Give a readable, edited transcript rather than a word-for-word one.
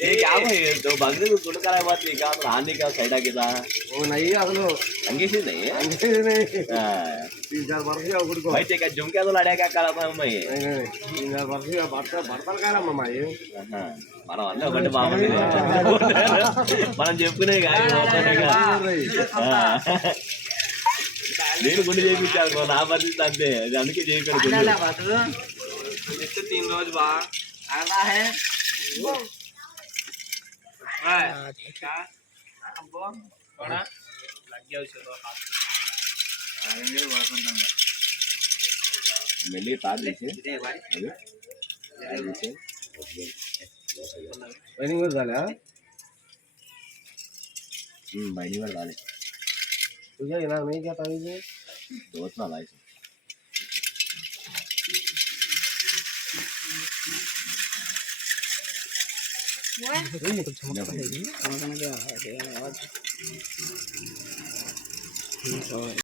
ये क्या भाई तो भागने को गुड़ कराए बात नहीं का हानि का साइड आके था वो नहीं है अगलो अंगे से नहीं है अंगे नहीं 3-4 वर्ष या गुड़ को भाई ते का झुमके तो लड़ाया क्या करा था मैं नहीं 3-4 वर्ष या बर्तन करा मम्मा ये మనం అన్నీ ఒకటి బాగుంది మనం చెప్పుకునే నేను గుండె చేయించాను నా పరిస్థితి అంతే అది అందుకే చేయించాను 3 रोज बाद आना है क्या अब बड़ा लग गया उसे तो हाथ आएंगे तो बात करना మెల్లి తాడు తీసి ट्रेनिंग वर झाल्या बहिणी वर झाले तुझ्या येणार नाही का ताईचे दोत ना लायचं चमकता है